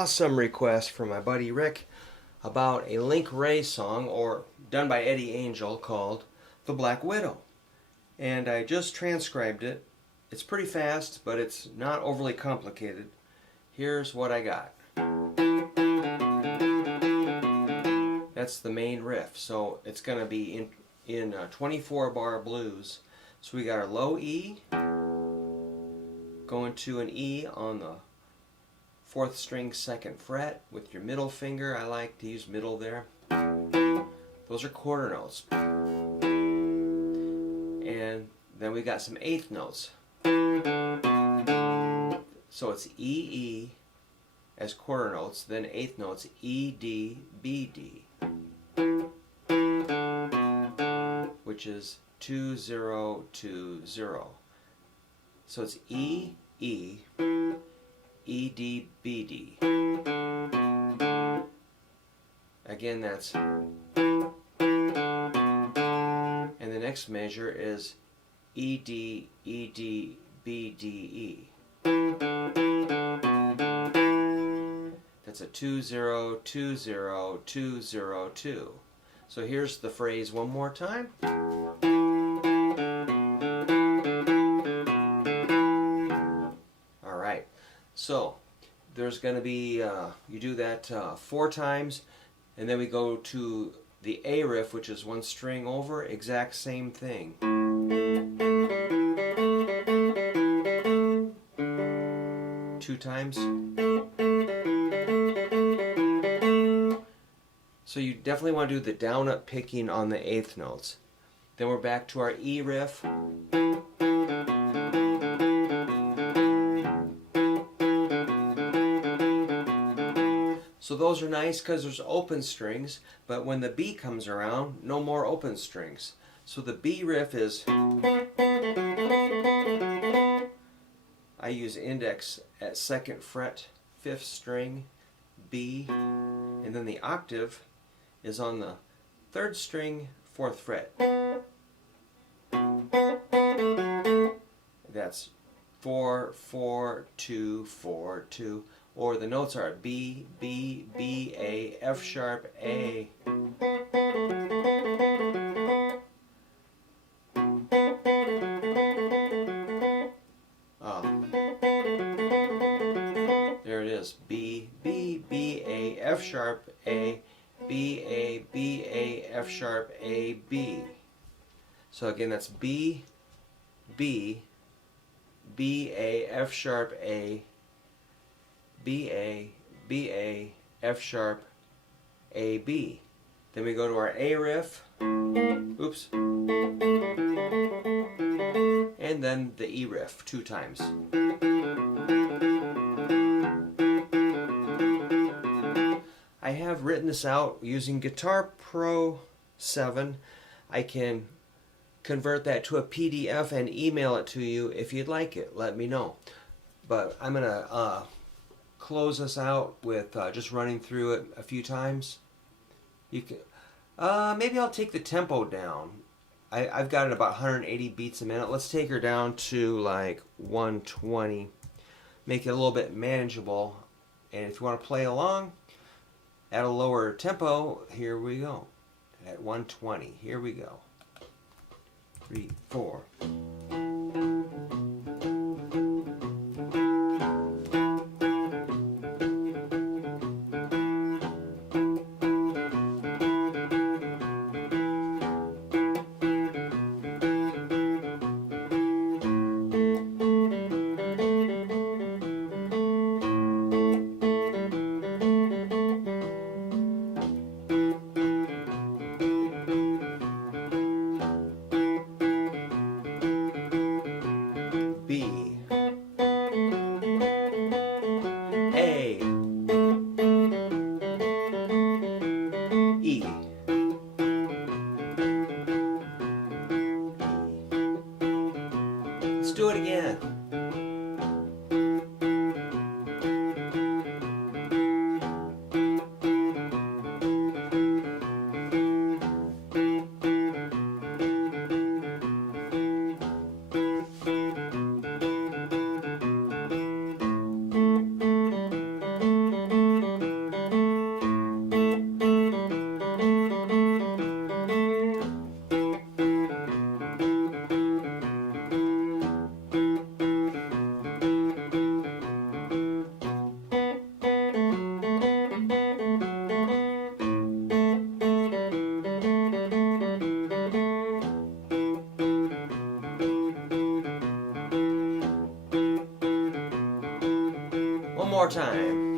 awesome request from my buddy Rick about a Link Ray song, or done by Eddie Angel, called The Black Widow. And I just transcribed it. It's pretty fast, but it's not overly complicated. Here's what I got. That's the main riff, so it's going to be in 24 bar blues. So we got our low E, going to an E on the 4th string 2nd fret with your middle finger. I like to use middle there. Those are quarter notes. And then we got some 8th notes. So it's E, E as quarter notes, then 8th notes E, D, B, D, which is 2, 0, 2, 0. So it's E, E, E, D, B, D. Again, that's... And the next measure is E, D, E, D, B, D, E. That's a 2, 0, 2, 0, 2, 0, 2. So here's the phrase one more time. Alright, so there's going to be, you do that 4 times, and then we go to the A riff, which is 1 string over, exact same thing. 2 times. So you definitely want to do the down up picking on the 8th notes. Then we're back to our E riff. So those are nice because there's open strings, but when the B comes around, no more open strings. So the B riff is... I use index at 2nd fret, 5th string, B, and then the octave is on the 3rd string, 4th fret. That's 4, 4, 2, 4, 2. Or the notes are B, B, B, A, F sharp, A. There it is. B, B, B, A, F sharp, A, B, A, B, A, F sharp, A, B. So again, that's B, B, B, A, F sharp, A, B, A, B, A, F sharp, A, B. Then we go to our A riff. Oops. And then the E riff 2 times. I have written this out using Guitar Pro 7. I can convert that to a PDF and email it to you if you'd like it. Let me know. But I'm going to close this out with just running through it a few times. You can, maybe I'll take the tempo down. I've got it about 180 beats a minute. Let's take her down to like 120. Make it a little bit manageable. And if you want to play along at a lower tempo, here we go. At 120, here we go. 3, 4. B, A, E, let's do it again. more time.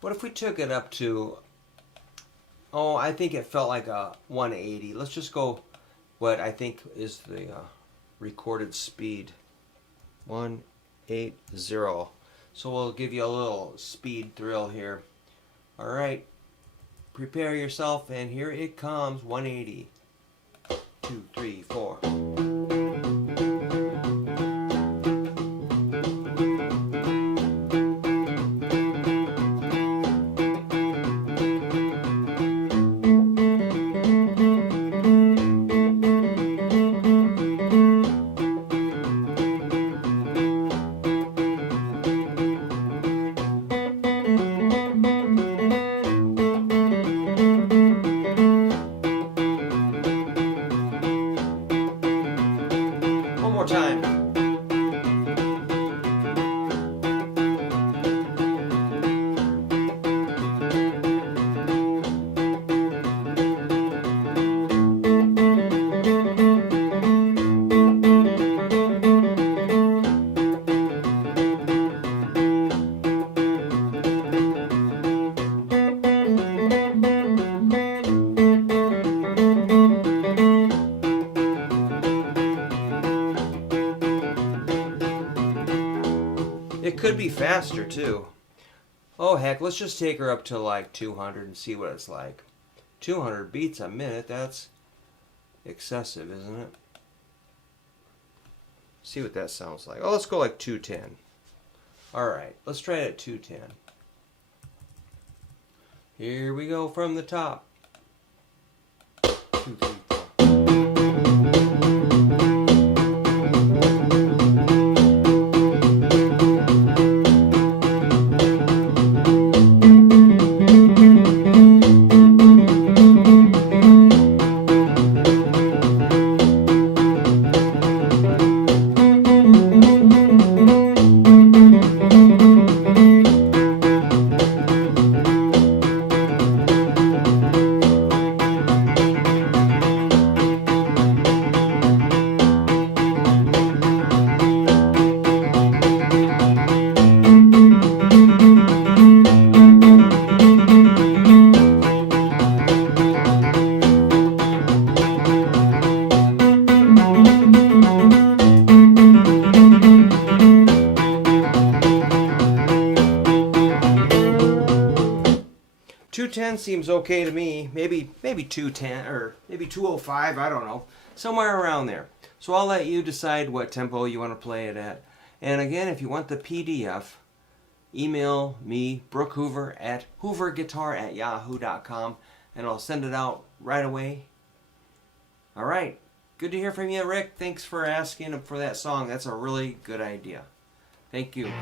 What if we took it up to, oh, I think it felt like a 180. Let's just go what I think is the recorded speed. 180. So we'll give you a little speed thrill here. All right, prepare yourself, and here it comes. 180. 2, 3, 4. One more time. It could be faster too. Oh heck, let's just take her up to like 200 and see what it's like. 200 beats a minute, that's excessive, isn't it? See what that sounds like. Oh, let's go like 210. Alright, let's try it at 210. Here we go from the top. 2, 3, 4. 210 seems okay to me. Maybe 210 or maybe 205. I don't know, somewhere around there. So I'll let you decide what tempo you want to play it at. And again, if you want the PDF, email me, Brook Hoover, at hooverguitar@yahoo.com, and I'll send it out right away. All right, good to hear from you, Rick. Thanks for asking for that song. That's a really good idea. Thank you.